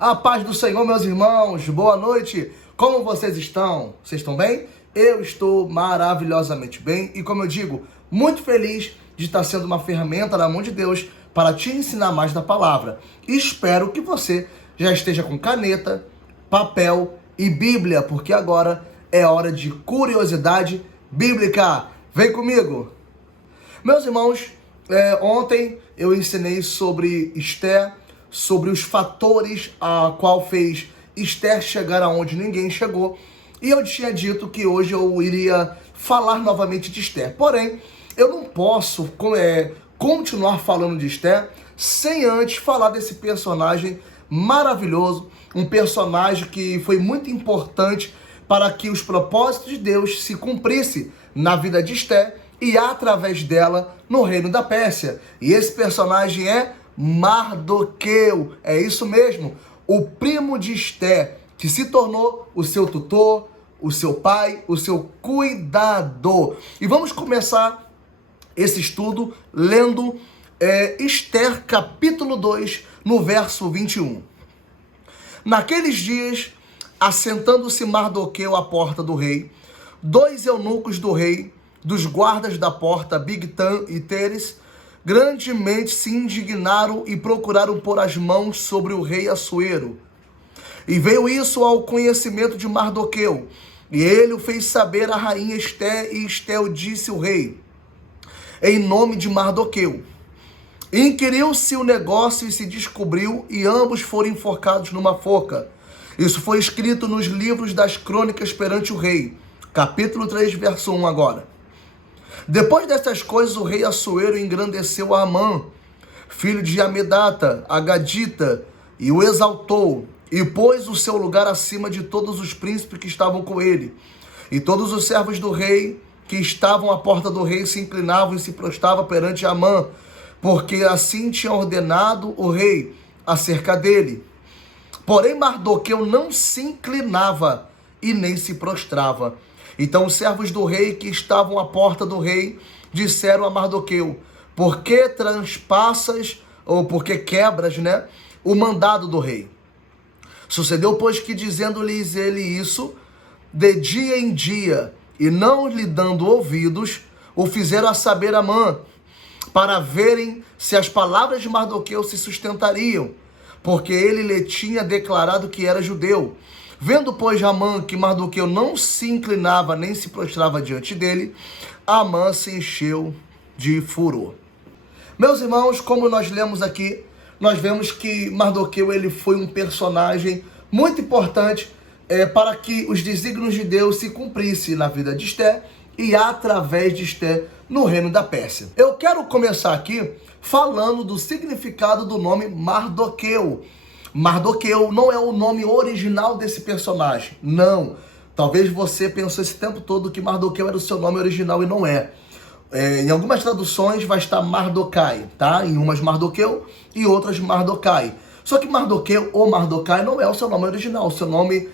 A paz do Senhor, meus irmãos, boa noite. Como vocês estão? Vocês estão bem? Eu estou maravilhosamente bem e, como eu digo, muito feliz de estar sendo uma ferramenta na mão de Deus para te ensinar mais da palavra. E espero que você já esteja com caneta, papel e Bíblia, porque agora é hora de curiosidade bíblica. Vem comigo! Meus irmãos, ontem eu ensinei sobre Esther, sobre os fatores a qual fez Esther chegar aonde ninguém chegou. E eu tinha dito que hoje eu iria falar novamente de Esther. Porém, eu não posso continuar falando de Esther sem antes falar desse personagem maravilhoso, um personagem que foi muito importante para que os propósitos de Deus se cumprissem na vida de Esther e através dela no reino da Pérsia. E esse personagem é Mardoqueu, é isso mesmo, o primo de Esther, que se tornou o seu tutor, o seu pai, o seu cuidador. E vamos começar esse estudo lendo Esther capítulo 2, no verso 21. Naqueles dias, assentando-se Mardoqueu à porta do rei, dois eunucos do rei, dos guardas da porta, Bigtan e Teres, grandemente se indignaram e procuraram pôr as mãos sobre o rei Assuero. E veio isso ao conhecimento de Mardoqueu, e ele o fez saber à rainha Esther, e Esther disse ao rei, em nome de Mardoqueu. Inquiriu-se o negócio e se descobriu, e ambos foram enforcados numa forca. Isso foi escrito nos livros das crônicas perante o rei. Capítulo 3, verso 1 agora. Depois dessas coisas, o rei Assuero engrandeceu a Amã, filho de Amedata, Agadita, e o exaltou, e pôs o seu lugar acima de todos os príncipes que estavam com ele. E todos os servos do rei que estavam à porta do rei se inclinavam e se prostravam perante Amã, porque assim tinha ordenado o rei acerca dele. Porém, Mardoqueu não se inclinava e nem se prostrava. Então os servos do rei que estavam à porta do rei disseram a Mardoqueu, por que transpassas, ou por que quebras, o mandado do rei? Sucedeu, pois, que dizendo-lhes ele isso, de dia em dia, e não lhe dando ouvidos, o fizeram a saber Amã, para verem se as palavras de Mardoqueu se sustentariam, porque ele lhe tinha declarado que era judeu. Vendo, pois, Amã que Mardoqueu não se inclinava nem se prostrava diante dele, Amã se encheu de furor. Meus irmãos, como nós lemos aqui, nós vemos que Mardoqueu ele foi um personagem muito importante para que os desígnios de Deus se cumprissem na vida de Esther e através de Esther no reino da Pérsia. Eu quero começar aqui falando do significado do nome Mardoqueu. Mardoqueu não é o nome original desse personagem, não. Talvez você pensou esse tempo todo que Mardoqueu era o seu nome original e não é. Em algumas traduções vai estar Mardokai, tá? Em umas Mardoqueu e outras Mardokai. Só que Mardoqueu ou Mardokai não é o seu nome original, o seu nome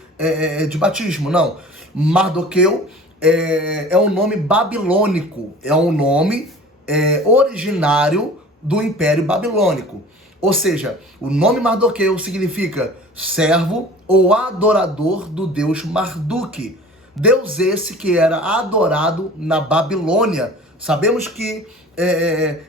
de batismo, não. Mardoqueu é um nome babilônico, é um nome originário do Império Babilônico. Ou seja, o nome Mardoqueu significa servo ou adorador do deus Marduk. Deus esse que era adorado na Babilônia. Sabemos que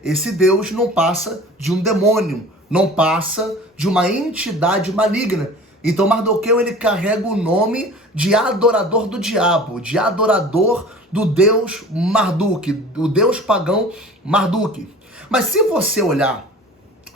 esse Deus não passa de um demônio, não passa de uma entidade maligna. Então Mardoqueu ele carrega o nome de adorador do diabo, de adorador do deus Marduk, do deus pagão Marduk. Mas se você olhar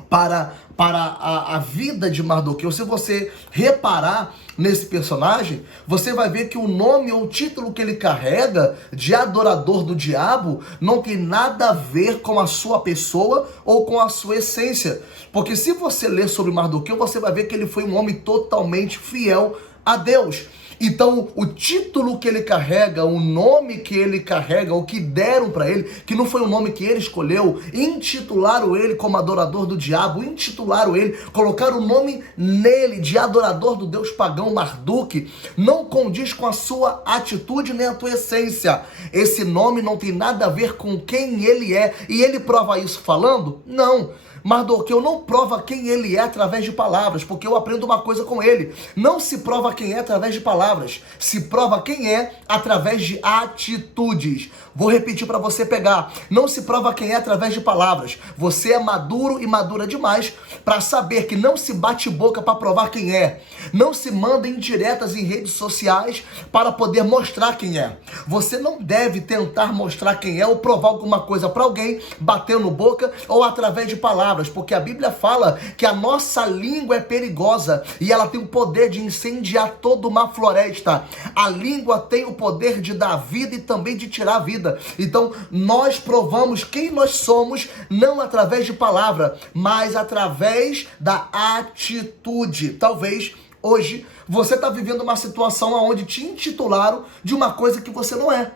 para a vida de Mardoqueu, se você reparar nesse personagem, você vai ver que o nome ou o título que ele carrega de adorador do diabo não tem nada a ver com a sua pessoa ou com a sua essência. Porque se você ler sobre Mardoqueu, você vai ver que ele foi um homem totalmente fiel a Deus. Então, o título que ele carrega, o nome que ele carrega, o que deram para ele, que não foi o nome que ele escolheu, intitularam ele como adorador do diabo, intitularam ele, colocaram o nome nele de adorador do deus pagão Marduk, não condiz com a sua atitude nem a tua essência. Esse nome não tem nada a ver com quem ele é. E ele prova isso falando? Não. Mardoqueu não prova quem ele é através de palavras, porque eu aprendo uma coisa com ele. Não se prova quem é através de palavras, se prova quem é através de atitudes. Vou repetir para você pegar. Não se prova quem é através de palavras. Você é maduro e madura demais para saber que não se bate boca para provar quem é. Não se manda indiretas em redes sociais para poder mostrar quem é. Você não deve tentar mostrar quem é ou provar alguma coisa para alguém batendo boca ou através de palavras, porque a Bíblia fala que a nossa língua é perigosa e ela tem o poder de incendiar toda uma floresta. A língua tem o poder de dar vida e também de tirar a vida. Então, nós provamos quem nós somos não através de palavra, mas através da atitude. Talvez hoje você está vivendo uma situação onde te intitularam de uma coisa que você não é.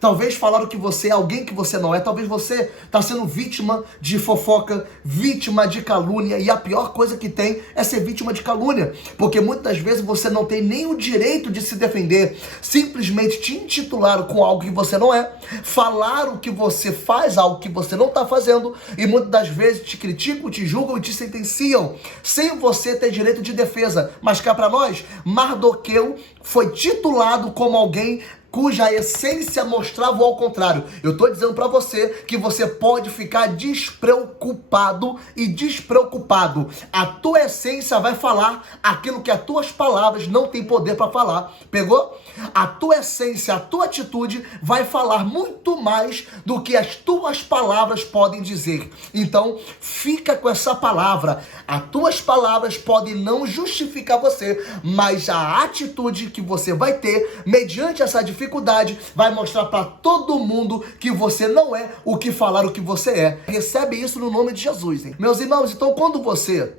Talvez falaram que você é alguém que você não é. Talvez você está sendo vítima de fofoca, vítima de calúnia. E a pior coisa que tem é ser vítima de calúnia. Porque muitas vezes você não tem nem o direito de se defender. Simplesmente te intitularam com algo que você não é. Falaram que você faz algo que você não está fazendo. E muitas das vezes te criticam, te julgam e te sentenciam. Sem você ter direito de defesa. Mas cá para nós, Mardoqueu foi titulado como alguém cuja essência mostrava ao contrário. Eu estou dizendo para você que você pode ficar despreocupado e despreocupado. A tua essência vai falar aquilo que as tuas palavras não têm poder para falar. Pegou? A tua essência, a tua atitude vai falar muito mais do que as tuas palavras podem dizer. Então, fica com essa palavra. As tuas palavras podem não justificar você, mas a atitude que você vai ter mediante essa dificuldade vai mostrar para todo mundo que você não é o que falaram que você é. Recebe isso no nome de Jesus, hein? Meus irmãos, então quando você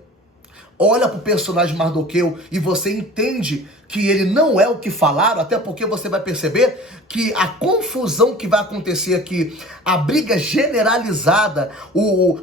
olha para o personagem Mardoqueu e você entende que ele não é o que falaram, até porque você vai perceber que a confusão que vai acontecer aqui, a briga generalizada,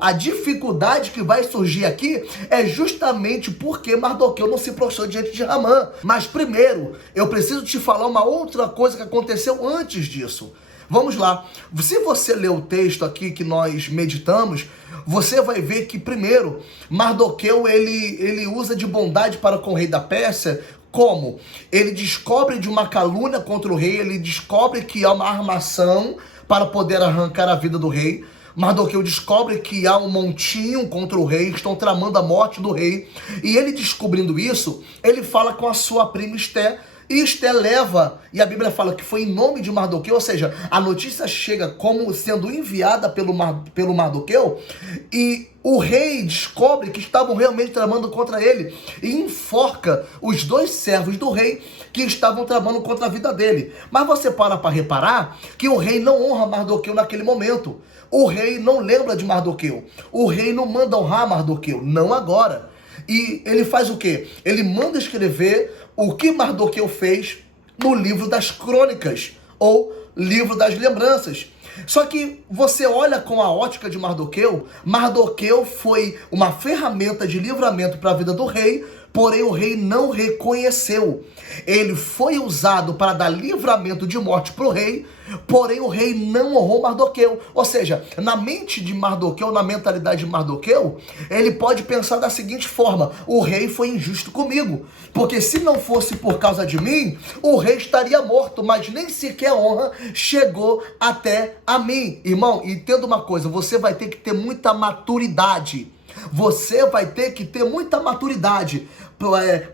a dificuldade que vai surgir aqui é justamente porque Mardoqueu não se prostrou diante de Amã. Mas primeiro, eu preciso te falar uma outra coisa que aconteceu antes disso. Vamos lá. Se você ler o texto aqui que nós meditamos, você vai ver que primeiro, Mardoqueu ele usa de bondade para com o rei da Pérsia. Como? Ele descobre de uma calúnia contra o rei, ele descobre que há uma armação para poder arrancar a vida do rei. Mardoqueu descobre que há um montinho contra o rei, estão tramando a morte do rei. E ele descobrindo isso, ele fala com a sua prima Esté. E Esté leva, e a Bíblia fala que foi em nome de Mardoqueu, ou seja, a notícia chega como sendo enviada pelo Mardoqueu, e o rei descobre que estavam realmente tramando contra ele, e enforca os dois servos do rei que estavam tramando contra a vida dele. Mas você para reparar que o rei não honra Mardoqueu naquele momento. O rei não lembra de Mardoqueu. O rei não manda honrar Mardoqueu, não agora. E ele faz o quê? Ele manda escrever o que Mardoqueu fez no livro das crônicas, ou livro das lembranças. Só que você olha com a ótica de Mardoqueu, Mardoqueu foi uma ferramenta de livramento para a vida do rei, porém o rei não reconheceu. Ele foi usado para dar livramento de morte para o rei, porém o rei não honrou Mardoqueu. Ou seja, na mente de Mardoqueu, na mentalidade de Mardoqueu, ele pode pensar da seguinte forma: o rei foi injusto comigo, porque se não fosse por causa de mim, o rei estaria morto, mas nem sequer a honra chegou até a mim. Irmão, entenda uma coisa, você vai ter que ter muita maturidade. Você vai ter que ter muita maturidade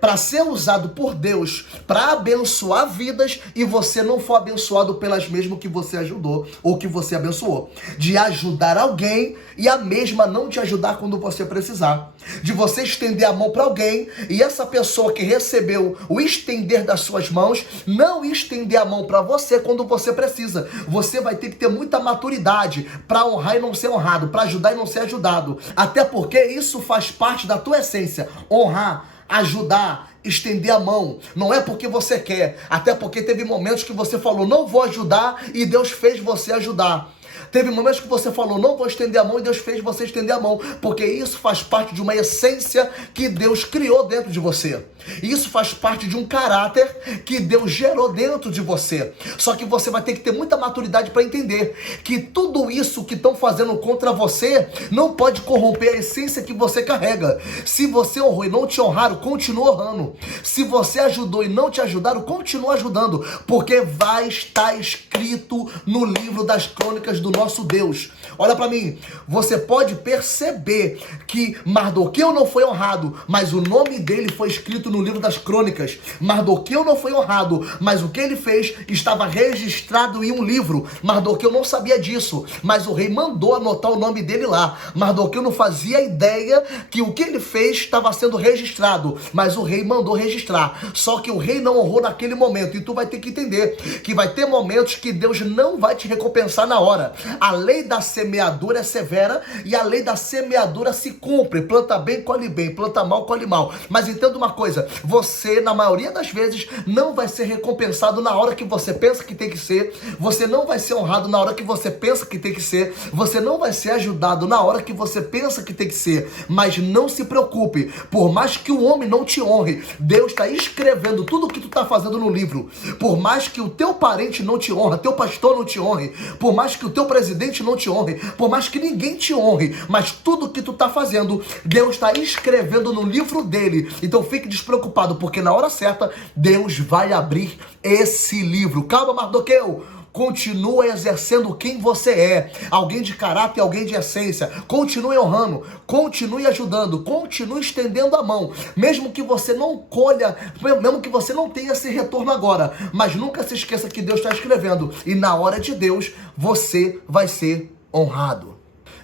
para ser usado por Deus para abençoar vidas e você não for abençoado pelas mesmas que você ajudou ou que você abençoou. De ajudar alguém e a mesma não te ajudar quando você precisar. De você estender a mão para alguém e essa pessoa que recebeu o estender das suas mãos não estender a mão para você quando você precisa. Você vai ter que ter muita maturidade para honrar e não ser honrado, para ajudar e não ser ajudado. Até porque isso faz parte da tua essência. Honrar, ajudar, estender a mão. Não é porque você quer, até porque teve momentos que você falou, não vou ajudar, e Deus fez você ajudar. Teve momentos que você falou, não vou estender a mão, e Deus fez você estender a mão, porque isso faz parte de uma essência que Deus criou dentro de você. Isso faz parte de um caráter que Deus gerou dentro de você. Só que você vai ter que ter muita maturidade para entender que tudo isso que estão fazendo contra você não pode corromper a essência que você carrega. Se você honrou e não te honraram, continua honrando. Se você ajudou e não te ajudaram, continua ajudando, porque vai estar escrito no livro das crônicas do nosso Deus. Olha para mim, você pode perceber que Mardoqueu não foi honrado, mas o nome dele foi escrito no livro das crônicas. Mardoqueu não foi honrado, mas o que ele fez estava registrado em um livro. Mardoqueu não sabia disso, mas o rei mandou anotar o nome dele lá. Mardoqueu não fazia ideia que o que ele fez estava sendo registrado, mas o rei mandou registrar. Só que o rei não honrou naquele momento, e tu vai ter que entender que vai ter momentos que Deus não vai te recompensar na hora. A lei da semeadura é severa e a lei da semeadura se cumpre. Planta bem, colhe bem. Planta mal, colhe mal. Mas entenda uma coisa, você, na maioria das vezes, não vai ser recompensado na hora que você pensa que tem que ser. Você não vai ser honrado na hora que você pensa que tem que ser. Você não vai ser ajudado na hora que você pensa que tem que ser. Mas não se preocupe, por mais que o homem não te honre, Deus está escrevendo tudo o que tu está fazendo no livro. Por mais que o teu parente não te honre, teu pastor não te honre, por mais que o teu presidente não te honre, por mais que ninguém te honre, mas tudo que tu está fazendo, Deus está escrevendo no livro dele. Então fique despreocupado, porque na hora certa, Deus vai abrir esse livro. Calma, Mardoqueu. Continua exercendo quem você é, alguém de caráter, alguém de essência. Continue honrando, continue ajudando, continue estendendo a mão, mesmo que você não colha, mesmo que você não tenha esse retorno agora, mas nunca se esqueça que Deus está escrevendo, e na hora de Deus você vai ser honrado.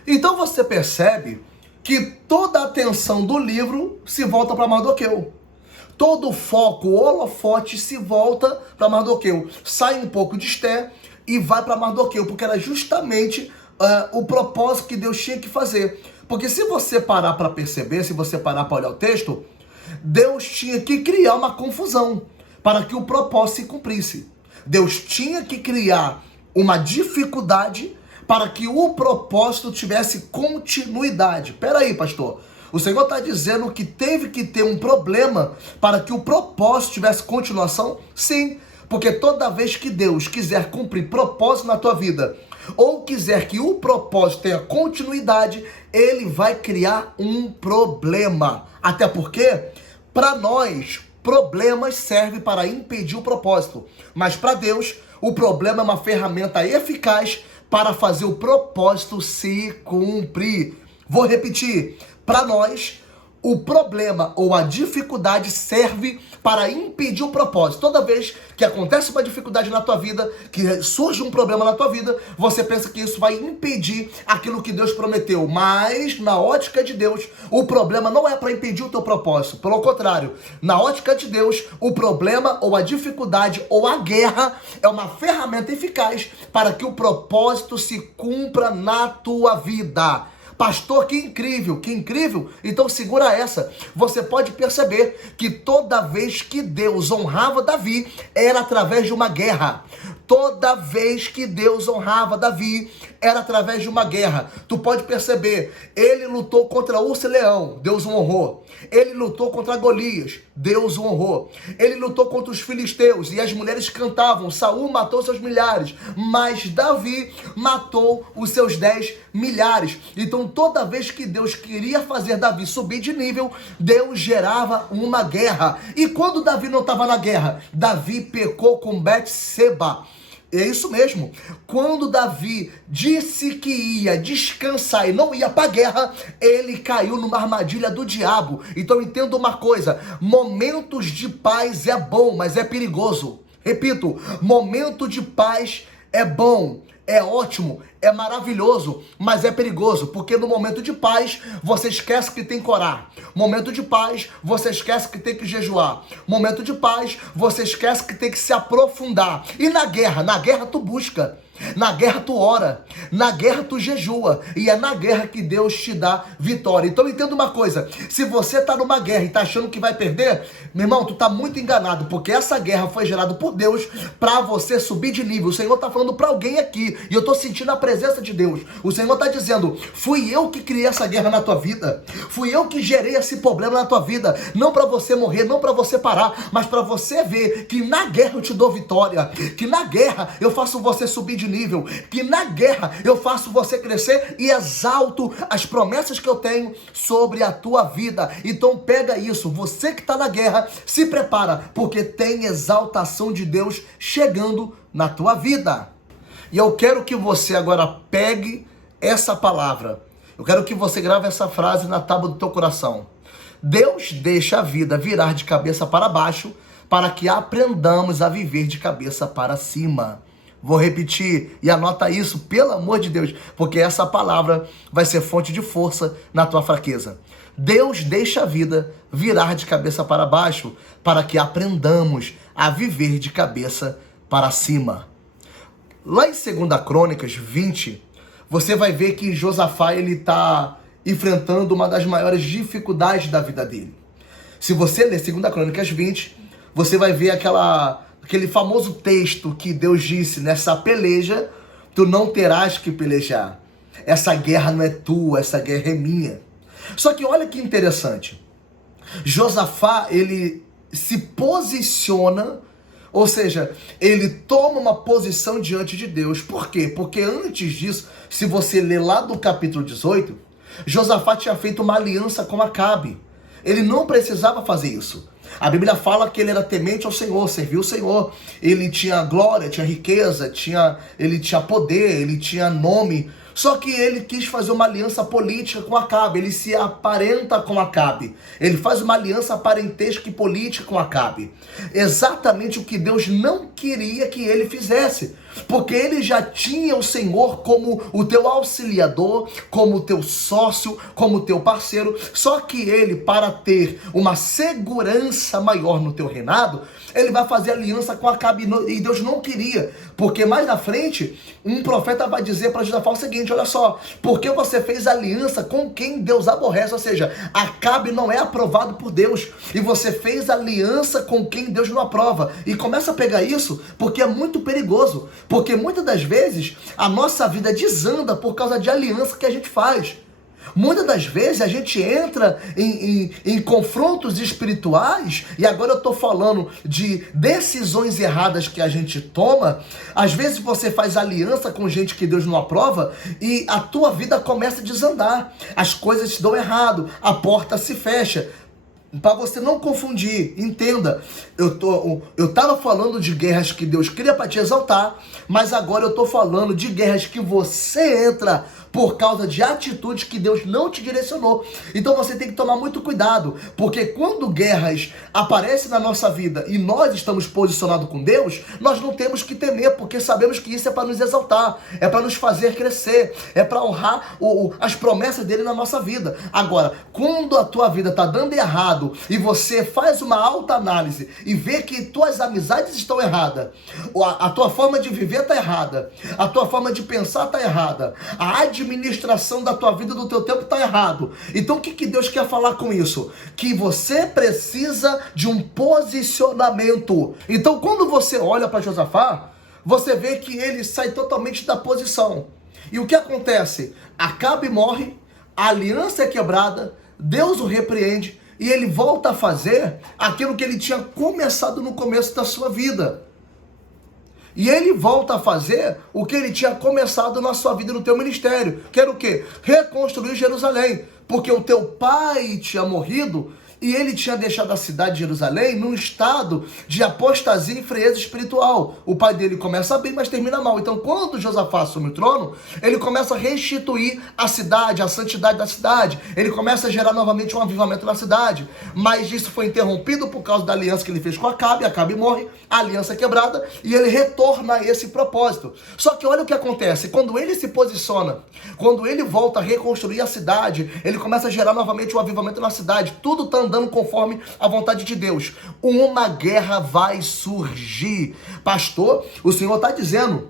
Então você percebe que toda a atenção do livro se volta para Mardoqueu. Todo o foco, o holofote se volta para Mardoqueu. Sai um pouco de Esther e vai para Mardoqueu, porque era justamente o propósito que Deus tinha que fazer. Porque se você parar para perceber, se você parar para olhar o texto, Deus tinha que criar uma confusão para que o propósito se cumprisse. Deus tinha que criar uma dificuldade para que o propósito tivesse continuidade. Peraí, pastor. O Senhor está dizendo que teve que ter um problema para que o propósito tivesse continuação? Sim, porque toda vez que Deus quiser cumprir propósito na tua vida, ou quiser que o propósito tenha continuidade, Ele vai criar um problema. Até porque, para nós, problemas servem para impedir o propósito. Mas para Deus, o problema é uma ferramenta eficaz para fazer o propósito se cumprir. Vou repetir. Para nós, o problema ou a dificuldade serve para impedir o propósito. Toda vez que acontece uma dificuldade na tua vida, que surge um problema na tua vida, você pensa que isso vai impedir aquilo que Deus prometeu. Mas, na ótica de Deus, o problema não é para impedir o teu propósito. Pelo contrário, na ótica de Deus, o problema ou a dificuldade ou a guerra é uma ferramenta eficaz para que o propósito se cumpra na tua vida. Pastor, que incrível, que incrível. Então segura essa. Você pode perceber que toda vez que Deus honrava Davi, era através de uma guerra. Toda vez que Deus honrava Davi, era através de uma guerra. Tu pode perceber, ele lutou contra Urso e Leão, Deus o honrou. Ele lutou contra Golias, Deus o honrou. Ele lutou contra os filisteus e as mulheres cantavam, Saul matou seus milhares, mas Davi matou os seus 10 milhares. Então toda vez que Deus queria fazer Davi subir de nível, Deus gerava uma guerra. E quando Davi não estava na guerra, Davi pecou com Betseba. É isso mesmo. Quando Davi disse que ia descansar e não ia para a guerra, ele caiu numa armadilha do diabo. Então entenda uma coisa, momentos de paz é bom, mas é perigoso. Repito, momento de paz é bom, é ótimo, é maravilhoso, mas é perigoso, porque no momento de paz, você esquece que tem que orar. Momento de paz, você esquece que tem que jejuar. Momento de paz, você esquece que tem que se aprofundar. E na guerra tu busca. Na guerra tu ora, na guerra tu jejua, e é na guerra que Deus te dá vitória. Então entenda uma coisa, se você está numa guerra e está achando que vai perder, meu irmão, tu está muito enganado, porque essa guerra foi gerada por Deus para você subir de nível. O Senhor está falando para alguém aqui, e eu estou sentindo a presença de Deus. O Senhor está dizendo, fui eu que criei essa guerra na tua vida, fui eu que gerei esse problema na tua vida, não para você morrer, não para você parar, mas para você ver que na guerra eu te dou vitória, que na guerra eu faço você subir de nível, que na guerra eu faço você crescer e exalto as promessas que eu tenho sobre a tua vida. Então pega isso, você que está na guerra, se prepara, porque tem exaltação de Deus chegando na tua vida. E eu quero que você agora pegue essa palavra, eu quero que você grave essa frase na tábua do teu coração. Deus deixa a vida virar de cabeça para baixo para que aprendamos a viver de cabeça para cima. Vou repetir e anota isso, pelo amor de Deus, porque essa palavra vai ser fonte de força na tua fraqueza. Deus deixa a vida virar de cabeça para baixo para que aprendamos a viver de cabeça para cima. Lá em 2 Crônicas 20, você vai ver que Josafá está enfrentando uma das maiores dificuldades da vida dele. Se você ler 2 Crônicas 20, você vai ver aquele famoso texto que Deus disse, nessa peleja, tu não terás que pelejar. Essa guerra não é tua, essa guerra é minha. Só que olha que interessante. Josafá, ele se posiciona, ou seja, ele toma uma posição diante de Deus. Por quê? Porque antes disso, se você ler lá do capítulo 18, Josafá tinha feito uma aliança com Acabe. Ele não precisava fazer isso. A Bíblia fala que ele era temente ao Senhor, serviu o Senhor. Ele tinha glória, tinha riqueza, ele tinha poder, ele tinha nome. Só que ele quis fazer uma aliança política com Acabe. Ele se aparenta com Acabe. Ele faz uma aliança parentesca e política com Acabe. Exatamente o que Deus não queria que ele fizesse. Porque ele já tinha o Senhor como o teu auxiliador, como o teu sócio, como o teu parceiro. Só que ele, para ter uma segurança maior no teu reinado, ele vai fazer aliança com Acabe. E Deus não queria. Porque mais na frente, um profeta vai dizer para Josafá o seguinte, olha só, porque você fez aliança com quem Deus aborrece, ou seja, Acabe não é aprovado por Deus, e você fez aliança com quem Deus não aprova. E começa a pegar isso, porque é muito perigoso, porque muitas das vezes a nossa vida desanda por causa de aliança que a gente faz. Muitas das vezes a gente entra em confrontos espirituais, e agora eu estou falando de decisões erradas que a gente toma. Às vezes você faz aliança com gente que Deus não aprova e a tua vida começa a desandar. As coisas se dão errado, a porta se fecha. Para você não confundir, entenda, eu estava falando de guerras que Deus cria para te exaltar, mas agora eu estou falando de guerras que você entra por causa de atitudes que Deus não te direcionou. Então você tem que tomar muito cuidado, porque quando guerras aparecem na nossa vida e nós estamos posicionados com Deus, nós não temos que temer, porque sabemos que isso é para nos exaltar, é para nos fazer crescer, é para honrar as promessas dele na nossa vida. Agora, quando a tua vida está dando errado e você faz uma autoanálise e vê que tuas amizades estão erradas, a tua forma de viver está errada, a tua forma de pensar está errada, a administração da tua vida, do teu tempo está errado. Então o que Deus quer falar com isso? Que você precisa de um posicionamento. Então quando você olha para Josafá, você vê que ele sai totalmente da posição. E o que acontece? Acabe morre, a aliança é quebrada, Deus o repreende e ele volta a fazer aquilo que ele tinha começado no começo da sua vida. E ele volta a fazer o que ele tinha começado na sua vida, no teu ministério. Que era o quê? Reconstruir Jerusalém. Porque o teu pai tinha morrido e ele tinha deixado a cidade de Jerusalém num estado de apostasia e frieza espiritual. O pai dele começa bem, mas termina mal. Então, quando Josafá assume o trono, ele começa a restituir a cidade, a santidade da cidade. Ele começa a gerar novamente um avivamento na cidade. Mas isso foi interrompido por causa da aliança que ele fez com Acabe. Acabe morre, a aliança é quebrada e ele retorna a esse propósito. Só que olha o que acontece. Quando ele se posiciona, quando ele volta a reconstruir a cidade, ele começa a gerar novamente um avivamento na cidade. Tudo está andando conforme a vontade de Deus. Uma guerra vai surgir. Pastor, o Senhor está dizendo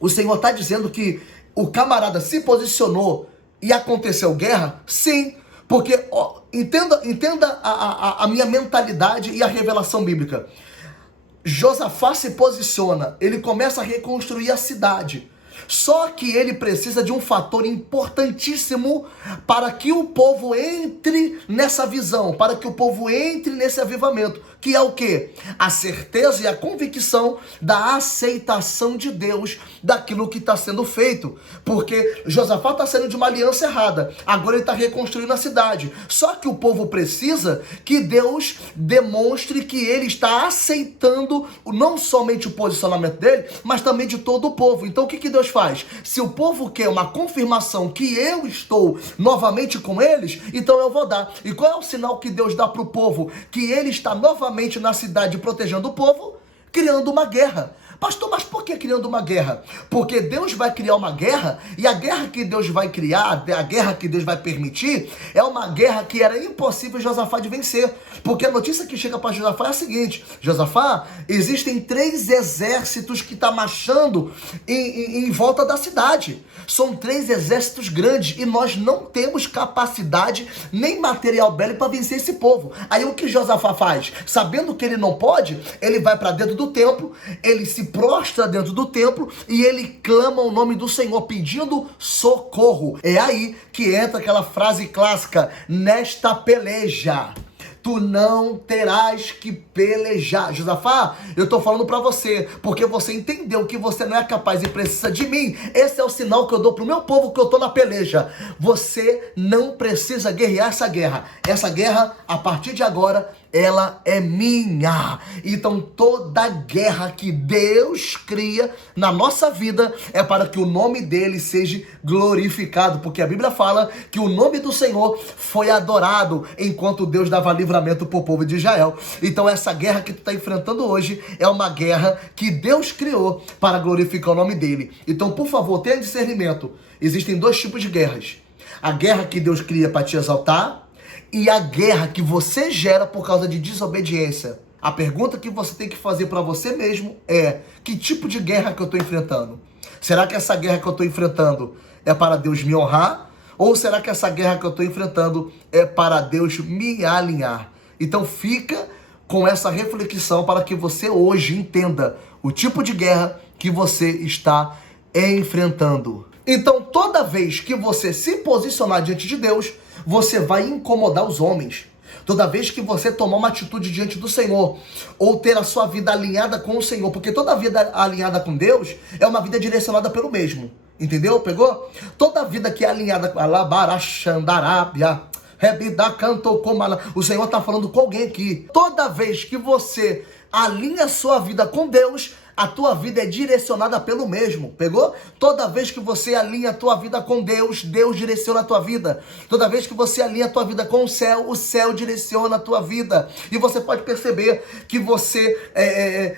O Senhor está dizendo que o camarada se posicionou e aconteceu guerra? Sim, porque entenda a minha mentalidade e a revelação bíblica. Josafá se posiciona, ele começa a reconstruir a cidade. Só que ele precisa de um fator importantíssimo para que o povo entre nessa visão, para que o povo entre nesse avivamento, que é o quê? A certeza e a convicção da aceitação de Deus daquilo que está sendo feito. Porque Josafá está saindo de uma aliança errada, agora ele está reconstruindo a cidade. Só que o povo precisa que Deus demonstre que ele está aceitando não somente o posicionamento dele, mas também de todo o povo. Então o que Deus faz? Se o povo quer uma confirmação que eu estou novamente com eles, então eu vou dar. E qual é o sinal que Deus dá para o povo? Que ele está novamente na cidade protegendo o povo, criando uma guerra. Pastor, mas por que criando uma guerra? Porque Deus vai criar uma guerra, e a guerra que Deus vai criar, a guerra que Deus vai permitir, é uma guerra que era impossível Josafá de vencer. Porque a notícia que chega para Josafá é a seguinte: Josafá, existem 3 exércitos que estão marchando em volta da cidade. São 3 exércitos grandes, e nós não temos capacidade nem material bélico para vencer esse povo. Aí o que Josafá faz? Sabendo que ele não pode, ele vai para dentro do templo, ele se prostra dentro do templo e ele clama o nome do Senhor pedindo socorro. É aí que entra aquela frase clássica: nesta peleja tu não terás que pelejar. Josafá, eu tô falando pra você, porque você entendeu que você não é capaz e precisa de mim. Esse é o sinal que eu dou pro meu povo, que eu tô na peleja. Você não precisa guerrear essa guerra. Essa guerra, a partir de agora, ela é minha. Então toda guerra que Deus cria na nossa vida é para que o nome dele seja glorificado, porque a Bíblia fala que o nome do Senhor foi adorado enquanto Deus dava livramento para o povo de Israel. Então essa guerra que tu está enfrentando hoje é uma guerra que Deus criou para glorificar o nome dele. Então, por favor, tenha discernimento. Existem 2 tipos de guerras: a guerra que Deus cria para te exaltar e a guerra que você gera por causa de desobediência. A pergunta que você tem que fazer para você mesmo é: que tipo de guerra que eu estou enfrentando? Será que essa guerra que eu estou enfrentando é para Deus me honrar? Ou será que essa guerra que eu estou enfrentando é para Deus me alinhar? Então fica com essa reflexão para que você hoje entenda o tipo de guerra que você está enfrentando. Então toda vez que você se posicionar diante de Deus, você vai incomodar os homens. Toda vez que você tomar uma atitude diante do Senhor, ou ter a sua vida alinhada com o Senhor, porque toda vida alinhada com Deus é uma vida direcionada pelo mesmo. Entendeu? Pegou? Toda vida que é alinhada com o Senhor está falando com alguém aqui. Toda vez que você alinha a sua vida com Deus, a tua vida é direcionada pelo mesmo, pegou? Toda vez que você alinha a tua vida com Deus, Deus direciona a tua vida. Toda vez que você alinha a tua vida com o céu direciona a tua vida. E você pode perceber que você,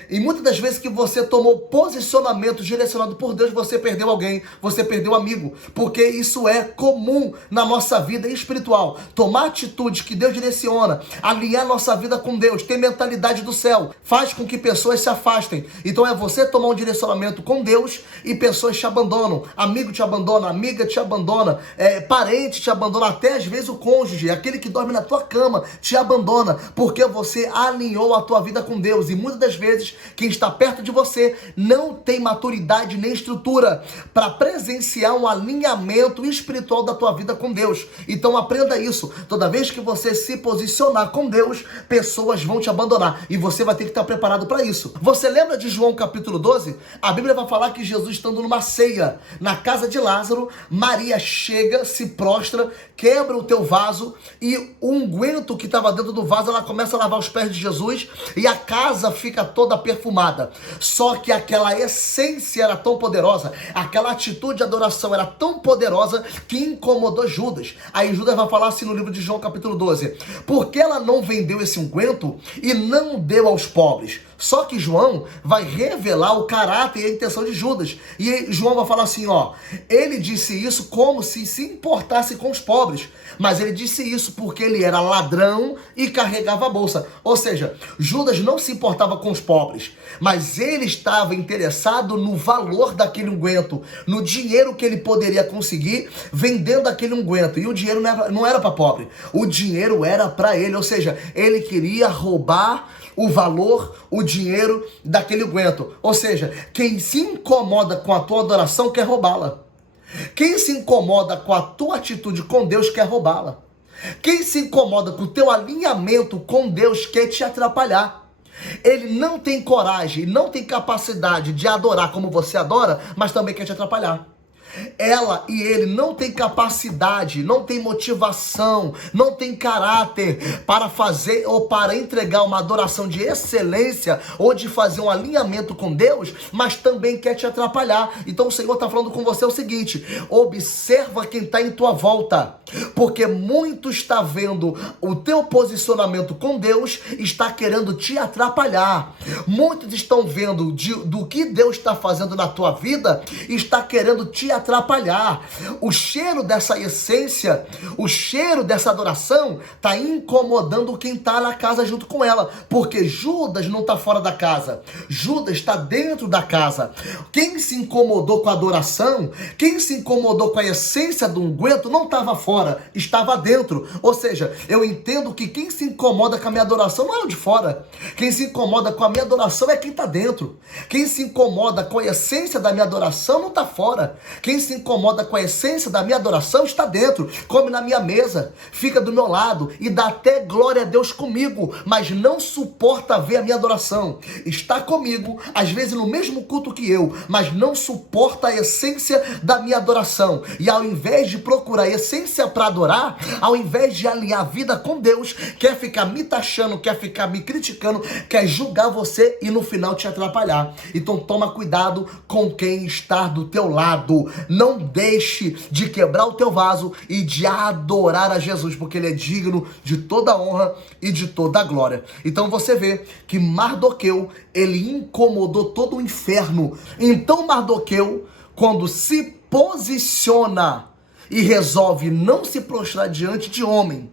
e muitas das vezes que você tomou posicionamento direcionado por Deus, você perdeu alguém, você perdeu um amigo. Porque isso é comum na nossa vida espiritual. Tomar atitudes que Deus direciona, alinhar nossa vida com Deus, ter mentalidade do céu, faz com que pessoas se afastem. Então é você tomar um direcionamento com Deus e pessoas te abandonam, amigo te abandona, amiga te abandona, parente te abandona, até às vezes o cônjuge, aquele que dorme na tua cama, te abandona, porque você alinhou a tua vida com Deus. E muitas das vezes quem está perto de você não tem maturidade nem estrutura para presenciar um alinhamento espiritual da tua vida com Deus. Então aprenda isso: toda vez que você se posicionar com Deus, pessoas vão te abandonar, e você vai ter que estar preparado para isso. Você lembra de João capítulo 12, a Bíblia vai falar que Jesus, estando numa ceia na casa de Lázaro, Maria chega, se prostra, quebra o teu vaso, e o unguento que estava dentro do vaso, ela começa a lavar os pés de Jesus, e a casa fica toda perfumada. Só que aquela essência era tão poderosa, aquela atitude de adoração era tão poderosa, que incomodou Judas. Aí Judas vai falar assim no livro de João capítulo 12: porque ela não vendeu esse unguento e não deu aos pobres? Só que João vai revelar o caráter e a intenção de Judas. E João vai falar assim, ó, ele disse isso como se importasse com os pobres. Mas ele disse isso porque ele era ladrão e carregava a bolsa. Ou seja, Judas não se importava com os pobres, mas ele estava interessado no valor daquele unguento, no dinheiro que ele poderia conseguir vendendo aquele unguento. E o dinheiro não era para pobre, o dinheiro era para ele. Ou seja, ele queria roubar o valor, o dinheiro daquele unguento. Ou seja, quem se incomoda com a tua adoração quer roubá-la. Quem se incomoda com a tua atitude com Deus quer roubá-la. Quem se incomoda com o teu alinhamento com Deus quer te atrapalhar. Ele não tem coragem, não tem capacidade de adorar como você adora, mas também quer te atrapalhar. Ela e ele não tem capacidade, não tem motivação, não tem caráter para fazer ou para entregar uma adoração de excelência ou de fazer um alinhamento com Deus, mas também quer te atrapalhar. Então o Senhor está falando com você o seguinte: observa quem está em tua volta, porque muito está vendo o teu posicionamento com Deus, está querendo te atrapalhar. Muitos estão vendo do que Deus está fazendo na tua vida, está querendo te atrapalhar. O cheiro dessa essência, o cheiro dessa adoração está incomodando quem está na casa junto com ela, porque Judas não está fora da casa, Judas está dentro da casa. Quem se incomodou com a adoração, quem se incomodou com a essência do unguento não estava fora, estava dentro. Ou seja, eu entendo que quem se incomoda com a minha adoração não é o de fora, quem se incomoda com a minha adoração é quem está dentro. Quem se incomoda com a essência da minha adoração não está fora, quem se incomoda com a essência da minha adoração está dentro, come na minha mesa, fica do meu lado e dá até glória a Deus comigo, mas não suporta ver a minha adoração. Está comigo, às vezes no mesmo culto que eu, mas não suporta a essência da minha adoração. E ao invés de procurar a essência para adorar, ao invés de alinhar a vida com Deus, quer ficar me taxando, quer ficar me criticando, quer julgar você e no final te atrapalhar. Então toma cuidado com quem está do teu lado. Não deixe de quebrar o teu vaso e de adorar a Jesus, porque ele é digno de toda honra e de toda glória. Então você vê que Mardoqueu, ele incomodou todo o inferno. Então Mardoqueu, quando se posiciona e resolve não se prostrar diante de homem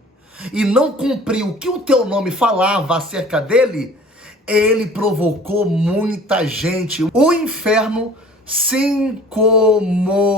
e não cumprir o que o teu nome falava acerca dele, ele provocou muita gente. O inferno se incomodou.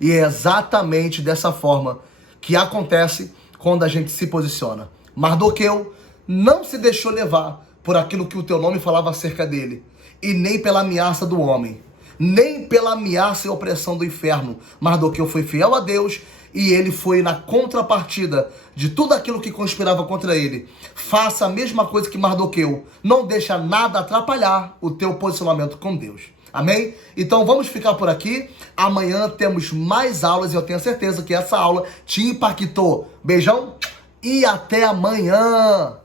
E é exatamente dessa forma que acontece quando a gente se posiciona. Mardoqueu não se deixou levar por aquilo que o teu nome falava acerca dele, e nem pela ameaça do homem, nem pela ameaça e opressão do inferno. Mardoqueu foi fiel a Deus e ele foi na contrapartida de tudo aquilo que conspirava contra ele. Faça a mesma coisa que Mardoqueu. Não deixa nada atrapalhar o teu posicionamento com Deus. Amém? Então vamos ficar por aqui. Amanhã temos mais aulas e eu tenho certeza que essa aula te impactou. Beijão e até amanhã!